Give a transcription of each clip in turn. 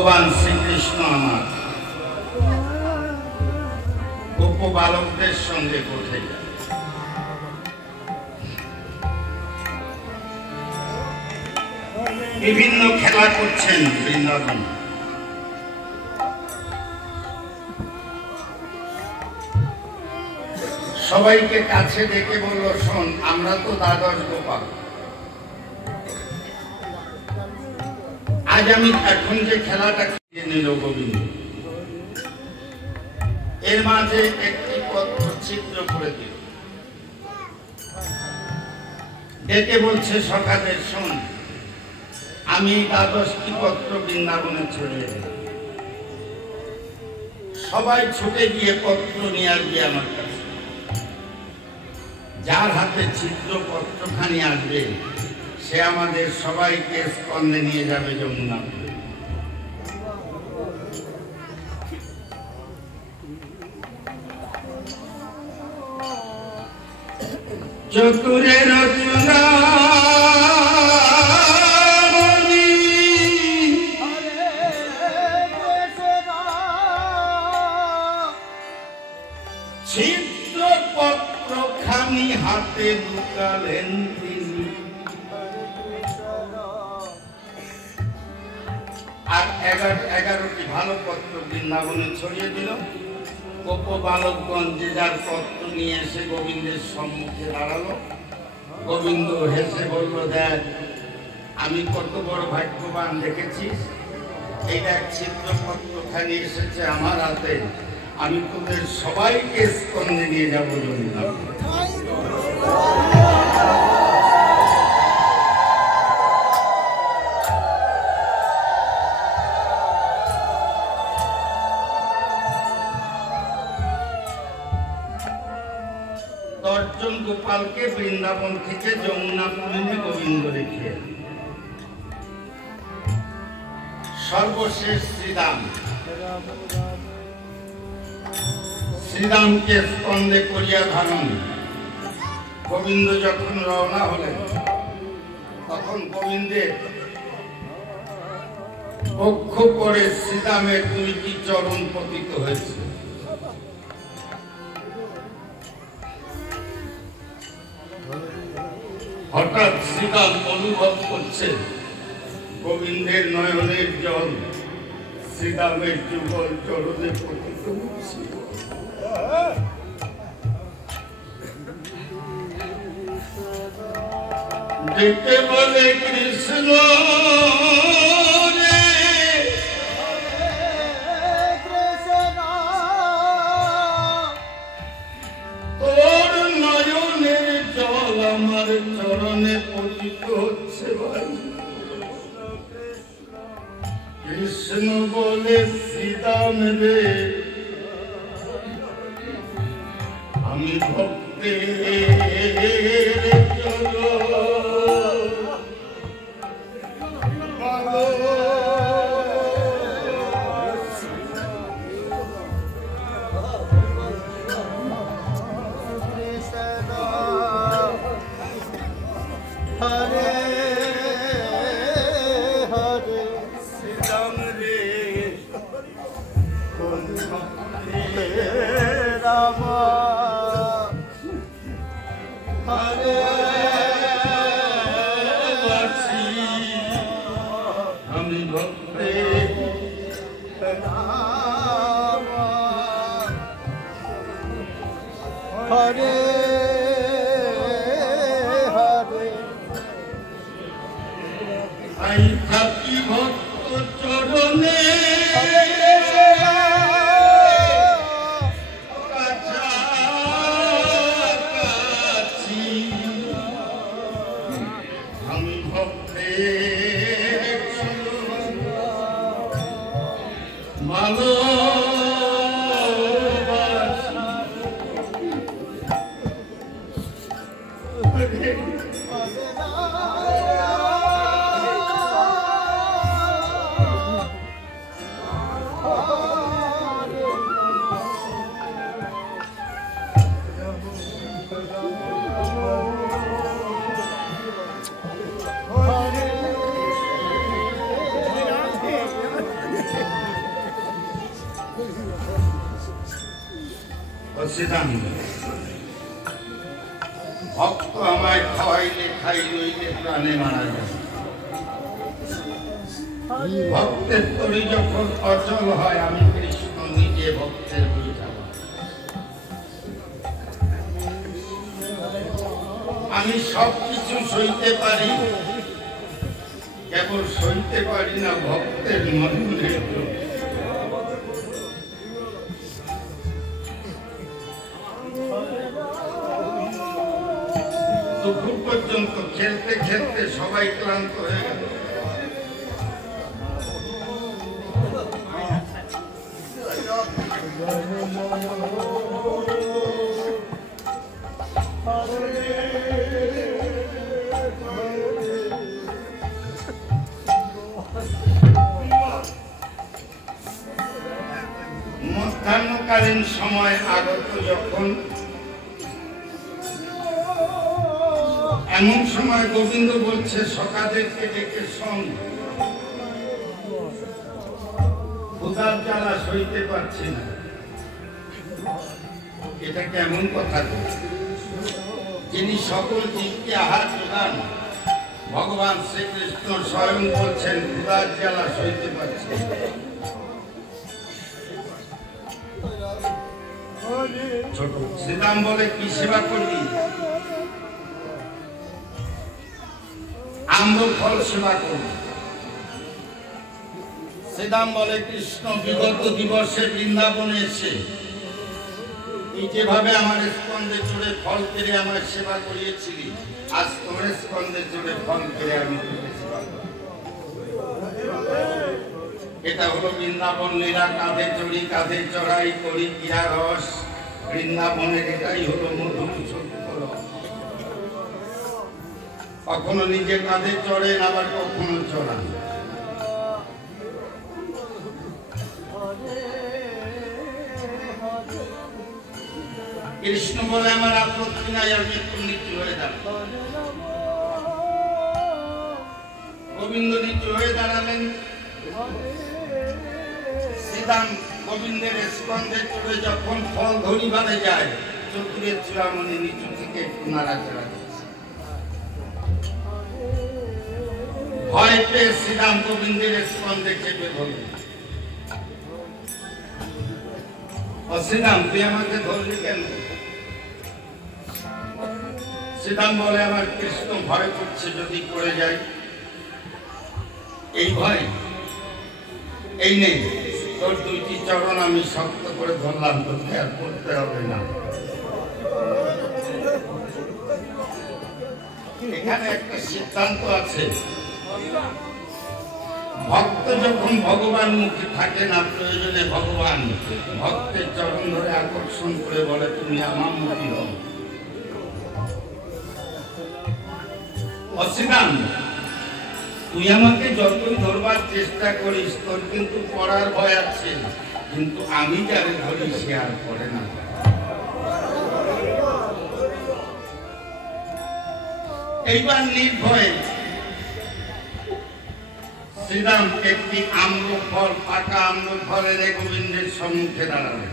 ভগবান শ্রীকৃষ্ণ আমার গোপ বালকদের সঙ্গে কোথায় যায়? বিভিন্ন খেলা করছেন বৃন্দাবন। সবাইকে কাছে ডেকে বলল, শোন, আমরা তো দ্বাদশ গোপাল, আজ আমি এখন যে খেলাটা খেয়ে নিল গোবিন্দ, এর মাঝে একটি পত্র ছিদ্র করে দিল। ডেকে বলছে, সখাদের শোন, আমি দ্বাদশটি পত্র বৃন্দাবনে ছড়িয়ে দিই। সবাই ছুটে গিয়ে পত্র নিয়ে আসবে আমার কাছে। যার হাতে ছিদ্র পত্রখানি আসবে সে আমাদের সবাইকে স্কন্ধে নিয়ে যাবে যমুনা। চতুরের রচনা ছিদ্র পত্র খানি হাতে ঢুকালেন তিনি, আর 11টি ভালো পত্র বৃন্দাবনে ছড়িয়ে দিল। গোপ বালকগণ যে যার পত্র নিয়ে এসে গোবিন্দের সম্মুখে দাঁড়ালো। গোবিন্দ হেসে বলল, দেখ আমি কত বড় ভাগ্যবান দেখেছিস, এই দেখ ছিদ্র পত্রখানি এসেছে আমার হাতে, আমি তোদের সবাইকে স্কন্ধে নিয়ে যাবো যমুনা। দশজন গোপালকে বৃন্দাবন থেকে যমুনা পুলিনে গোবিন্দ রেখে, সর্বশেষ শ্রীরামকে স্কন্ধে করিয়া ধারণ গোবিন্দ যখন রওনা হলেন, তখন গোবিন্দের বক্ষ পরে শ্রীরামের 2টি চরণ পতিত হয়েছে। হঠাৎ শ্রীরাম অনুভব করছে গোবিন্দের নয়নের জল শ্রীরামের যুগল চরণে পতিত হচ্ছে। ডেকে বলে, কৃষ্ণ রে, তোর নয়নের জল আমার চরণে পতিত হচ্ছে ভাই। কৃষ্ণ বলে, শ্রীরাম রে, আমি ভক্তের হরে হরে আই থাকি ভক্ত চরণে কাছাকাছি আমি ভক্তের ভালো সিদ্ধান্ত ভক্ত আমায় খাওয়াইলে খাই লইলে প্রাণে মারা যায়। ভক্তের তরি যখন অচল হয় আমি কৃষ্ণ নিজে ভক্তের বুঝা। আমি সবকিছু সইতে পারি, কেবল সইতে পারি না ভক্তের মনের দুপুর পর্যন্ত খেলতে খেলতে সবাই ক্লান্ত হয়ে গেল। মধ্যাহ্নকালীন সময় আগত যখন, এমন সময় গোবিন্দ বলছে সকাদেরকে ডেকে শোন, ক্ষুধার জ্বালা সইতে পারছি না। এটা কেমন কথা? যিনি সকল জীবকে আহার যোগান ভগবান শ্রীকৃষ্ণ স্বয়ং বলছেন ক্ষুধার জ্বালা সইতে পারছে। ছোট শ্রীরাম বলে কি সেবা করবি? আম্র ফল সেবা করবি। শ্রীরাম বলে কৃষ্ণ বিগত দিবসে বৃন্দাবনে এসে এই যেভাবে আমার স্কন্ধে চড়ে ফল পেরে আমার সেবা করিয়েছিলি, আজ তোমার স্কন্ধে চড়ে ফল পেরে আমি তোকে সেবা করি। এটা হলো বৃন্দাবন লীলা, কাঁধে চড়ি কাঁধে চড়াই করি কিয়া রস। বৃন্দাবনের এটাই হলো মধুর সত্য। কখনো নিজে কাঁধে চড়েন, আবার কখনো চড়ান। কৃষ্ণ বলে আমার আপত্তি নাই, আমি একটু নিচু হয়ে দাঁড়াবো। গোবিন্দ নিচু হয়ে দাঁড়ালেন। শ্রীরাম গোবিন্দের স্কন্ধে চড়ে যখন ফল ধরিবারে যায়, চতুরের চূড়ামণি নিচু থেকে একটু নাড়াচাড়া করছে। ভয় পেয়ে শ্রীরাম গোবিন্দের স্কন্ধে চেপে ধরলেন। শ্রীরাম তুই আমাকে ধরলি কেন? শ্রীরাম বলে আমার কৃষ্ণ ভয় করছে যদি করে যায়। এই ভয় এই নেই, তোর দুইটি চরণ আমি শক্ত করে ধরলাম, তোকে আর করতে হবে না। এখানে একটা সিদ্ধান্ত আছে, ভক্ত যখন ভগবান মুখে থাকে না, প্রয়োজনে ভগবান ভক্তের চরণ ধরে আকর্ষণ করে বলে তুমি আমার মুখী হও। অসিদান তুই আমাকে যতই ধরবার চেষ্টা করিস, তোর কিন্তু পড়ার ভয় আছে, কিন্তু আমি যারে ধরি সে আর পড়ে না। এইবার নির্ভয়ে শ্রীরাম একটি আম্র ফল, পাকা আম্র ফল এনে গোবিন্দের সম্মুখে দাঁড়ালেন।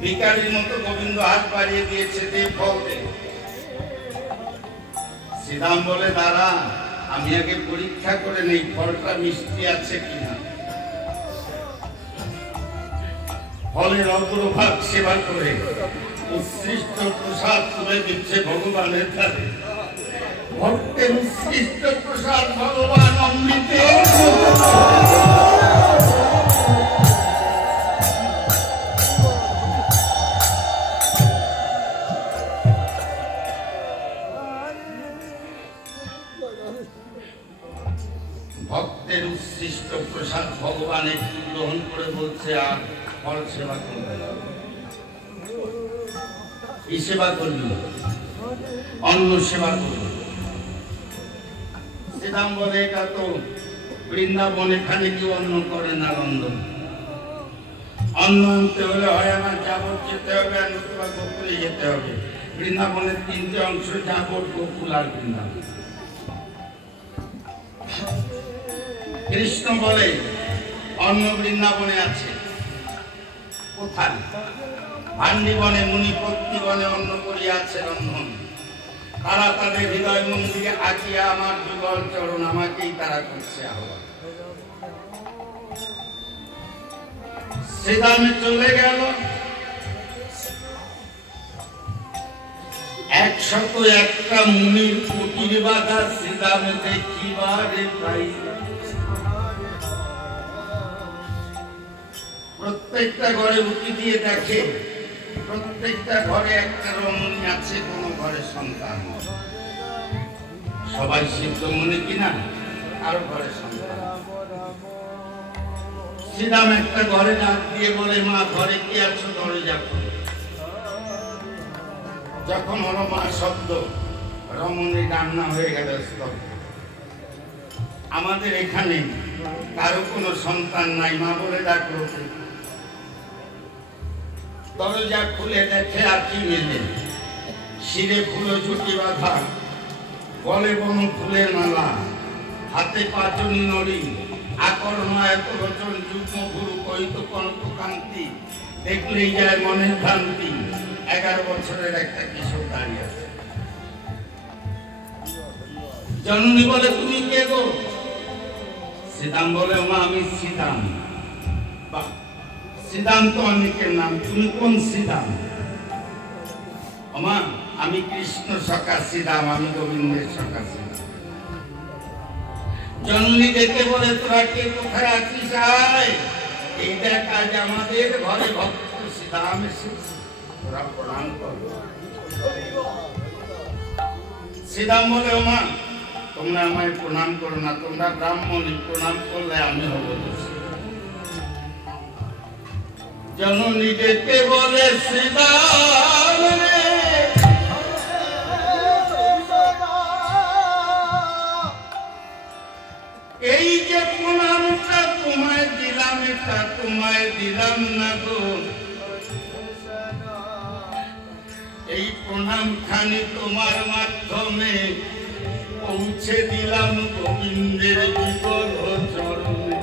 ভিখারির মতো গোবিন্দ হাত বাড়িয়ে দিয়েছে, দে ফল দে। শ্রীরাম বলে দাঁড়া, আমি আগে পরীক্ষা করে নেই ফলটা মিষ্টি আছে কিনা। ফলের অগ্রভাগ সেবা করে উৎসৃষ্ট প্রসাদ তুলে দিচ্ছে ভগবানের কাছে। ভক্তের উৎকৃষ্ট প্রসাদ ভগবান অমৃতের ভক্তের উৎকৃষ্ট প্রসাদ ভগবান একটু গ্রহণ করে বলছে আর ফল সেবা করবে। এই সেবা করবি, অন্ন সেবা করবি। শ্রীরাম বলে এটা তো বৃন্দাবন, এখানে কি অন্ন করে না রন্ধন? অন্ন আনতে হলে হয় আমার যাবত যেতে হবে, আর নতুবা গোকুলে যেতে হবে। বৃন্দাবনের তিনটে অংশ, যাবত, গোকুল আর বৃন্দাবন। কৃষ্ণ বলে অন্ন বৃন্দাবনে আছে, কোথায়? ভান্ডি বনে, মুনিপত্তি বনে অন্ন করিয়াছে রন্ধন। তারা তাদের হৃদয় মন্দিরে আঁকিয়া আমার যুগল চরণ, আমাকেই তারা করছে আহ্বান। শ্রীদামে চলে গেল 101টা মুনির কুটির বাঁধা শ্রীদামে দেখিবারে পাই। প্রত্যেকটা ঘরে উঁকি দিয়ে দেখে, প্রত্যেকটা ঘরে একটা রমণী আছে, কোন ঘরে সন্তান। সবাই সিদ্ধমণি কিনা, কারো ঘরে সন্তান। শ্রীরাম একটা ঘরে ডাক দিয়ে বলে, মা ঘরে কি আছো, দরজা খোলো। যখন হলো মা শব্দ, রমণী রান্না হয়ে গেল স্তব্ধ। আমাদের এখানে কারো কোনো সন্তান নাই, মা বলে ডাকলো। দরজা খুলে দেখে আঁকি মেলে, শিরে ফুলো ঝুঁকি বাঁধা, গলে বন ফুলের মালা, হাতে পাঁচনি নড়ি, আকর্ণ এত রচন, যুগ্ম গুরু কহিত কনক কান্তি, দেখলেই যায় মনের ভ্রান্তি। 11 বছরের একটা কিশোর দাঁড়িয়ে আছে। জননী বলে, তুমি কে গো? শ্রীদাম বলে, মা আমি শ্রীদাম। বাহ, শ্রীদাম তো অনেকের নাম, তুমি কোন শ্রীদাম? মা আমি কৃষ্ণ সখা শ্রীদাম, আমি গোবিন্দের সখা শ্রীদাম। জননী দেখে বলে, তোরা কে কোথায় আছিস? আয়, এই দেখ আজ আমাদের ঘরে ভক্ত শ্রীদাম এসেছে, তোরা প্রণাম কর। শ্রীদাম বলে, মা তোমরা আমায় প্রণাম করো না, তোমরা ব্রাহ্মণী, প্রণাম করলে আমি হব দোষী। জননী দেখে বলে, শ্রীদাম এই যে প্রণামটা তোমায় দিলাম, এটা তোমায় দিলাম না গো। এই প্রণাম খানি তোমার মাধ্যমে পৌঁছে দিলাম গোবিন্দের বিগল চরণে।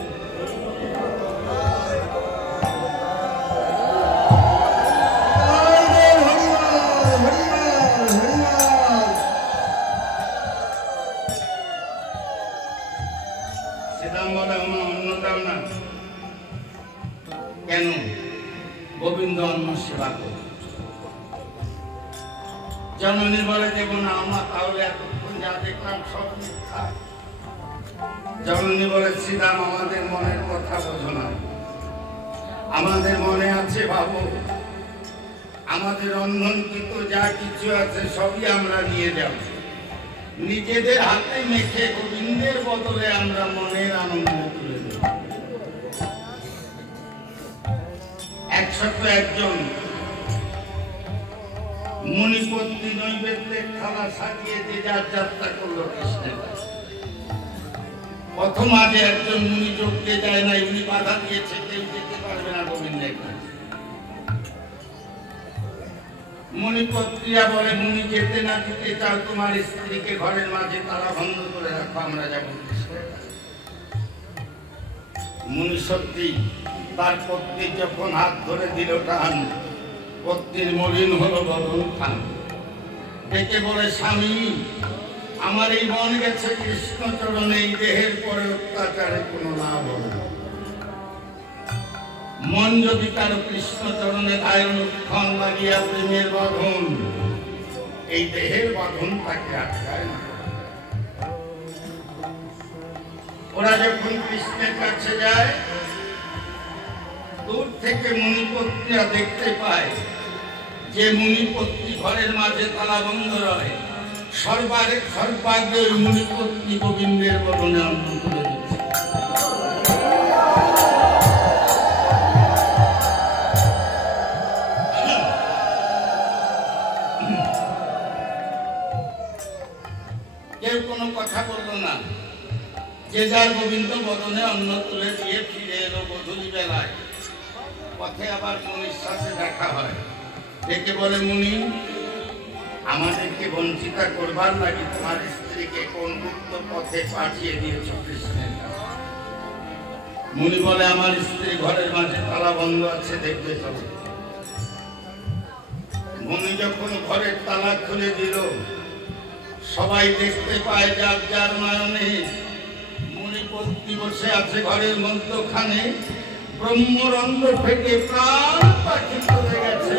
কেন? গোবিন্দ অন্ন সেবা করে। জননী বলে, দেব না আমার, তাহলে এতক্ষণ যা দেখলাম সব মিথ্যা। জননী বলে, শ্রীরাম আমাদের মনের কথা বোঝো না, আমাদের মনে আছে ভাবো, আমাদের রন্ধনকৃত যা কিছু আছে সবই আমরা নিয়ে যাব, নিজেদের হাতে মেখে গোবিন্দের বদলে আমরা মনের আনন্দ তুলে দেব। 101 জন মুনিপত্নী নৈবেদ্যের থালা সাজিয়ে যে যার যাত্রা করলো কৃষ্ণের কাছে। প্রথম আগে একজন মুনি যোগতে যায় না, উনি বাধা দিয়েছে, কেউ যেতে পারবে না গোবিন্দের কাছে। মুনিপত্নীরা বলে, মুনি যেতে না দিতে চাও, তোমার স্ত্রীকে ঘরের মাঝে তালা বন্ধ করে রাখো, আমরা যাবো কৃষ্ণের কাছে। মুনি সত্যি তার পত্নী যখন হাত ধরে দিল টান, পত্নীর মলিন হলো বদন খান। ডেকে বলে, স্বামী আমার এই মন গেছে কৃষ্ণ চরণে, এই দেহের পরে অত্যাচারে কোনো লাভ হবে না। মন যদি কারো কৃষ্ণ চরণে গায়ে অনুক্ষণ লাগিয়া প্রেমের বাঁধন, এই দেহের বাঁধন তাকে আটকায় না। ওরা যখন কৃষ্ণের কাছে যায়, দূর থেকে মুনিপত্নীরা দেখতে পায় যে মুনিপত্নী ঘরের মাঝে তালা বন্ধ রয়, সর্বাগ্রে ওই মুনিপত্নী গোবিন্দের বদনে অন্ন করে দিচ্ছে। কেউ কোনো কথা বলল না, যে যার গোবিন্দ বদনে অন্ন তুলে দিয়ে ফিরে এলো গধূলি বেলায়। পথে আবার মুনির সাথে দেখা হয়, ডেকে বলে, মুনি আমাদেরকে বঞ্চিতা করবার লাগে তোমার স্ত্রীকে কোন গুপ্ত পথে পাঠিয়ে দিয়েছ কৃষ্ণের কাছে। মুনি বলে আমার স্ত্রী ঘরের মাঝে তালা বন্ধ আছে, দেখবে চলো। মুনি যখন ঘরের তালা খুলে দিল, সবাই দেখতে পায় যার যার নয়নে মুনি পত্নী বসে আছে ঘরের মধ্যখানে। ব্রহ্মরন্ধ্র ফেটে প্রাণ পাখি চলে গেছে।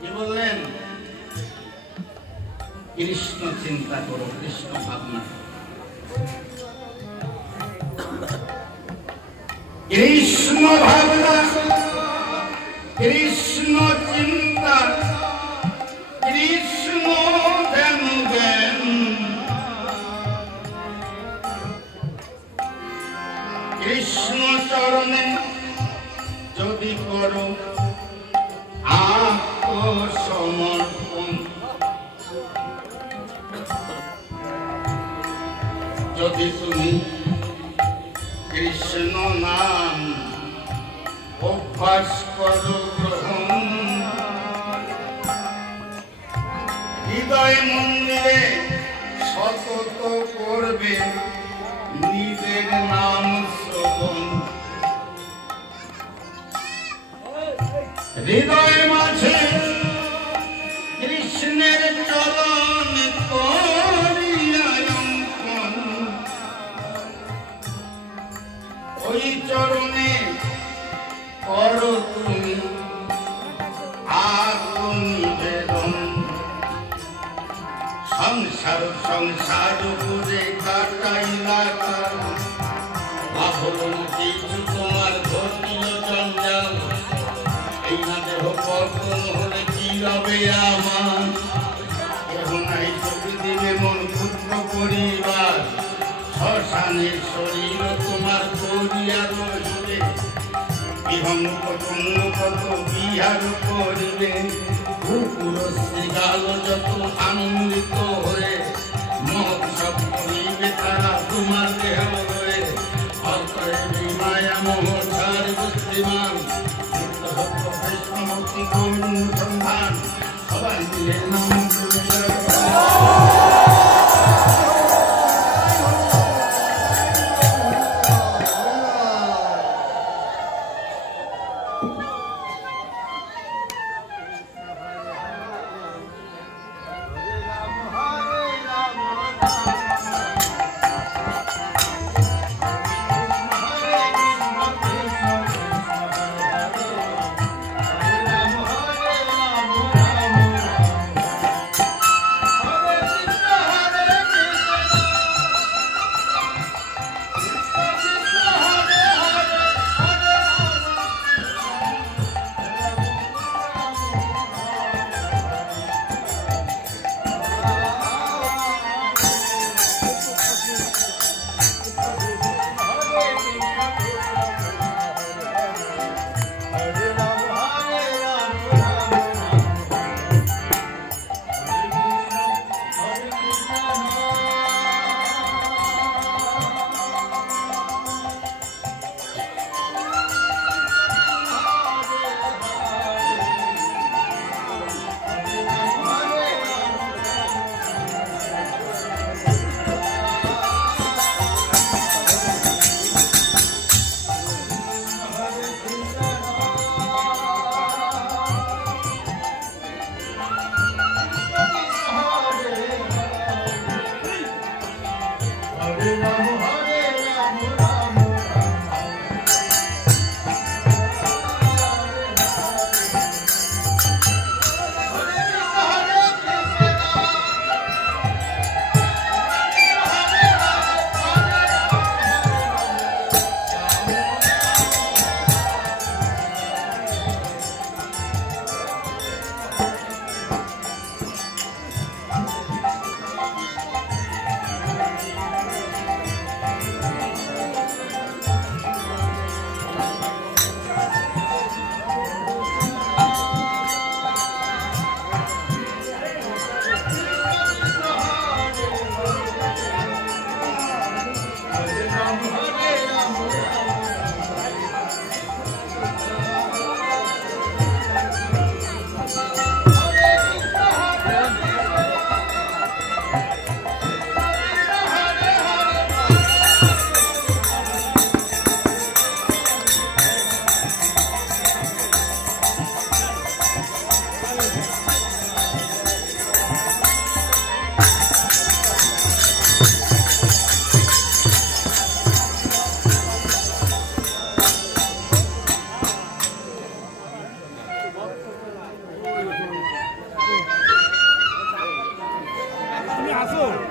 কি বললেন? কৃষ্ণ চিন্তা করো, কৃষ্ণ ভাবনা, কৃষ্ণ ভাবনা, কৃষ্ণ চিন্তা, কৃষ্ণ ধ্যান জ্ঞান। কৃষ্ণ চরণে যদি করো আত্মসমর্পণ, যদি তুমি কৃষ্ণ নাম অভ্যাস করো গ্রহণ, হৃদয় মন্দিরে সতত করবে নিজের নাম শ্রবণ। হৃদয় মাঝে কৃষ্ণের চরণ করিয়া অঙ্কন, ওই চরণে করো তুমি আত্মনিবেদন। সংসার সংসার বুঝে কাটাইলা ভাবলুম কিছু তোমার ঘটিল জঞ্জাল। এই না দেহ পতন হলে কি রবে আমার, এখন এই ছবি দিবে মন পুত্র পরিবার। শ্মশানের শরীর তোমার করিয়া রইবে, বিহঙ্গ পতঙ্গ কত বিহার করিবে। কুকুর শ্রীগাল যত আনন্দিত হয়ে মহোৎসব করিবে তারা তোমার দেহ হয়ে। অতএব মায়া মোহ ছাড় বুদ্ধিমান, কৃষ্ণমূর্তি করুণ সন্ধান, সবাই মিলে নাম আসো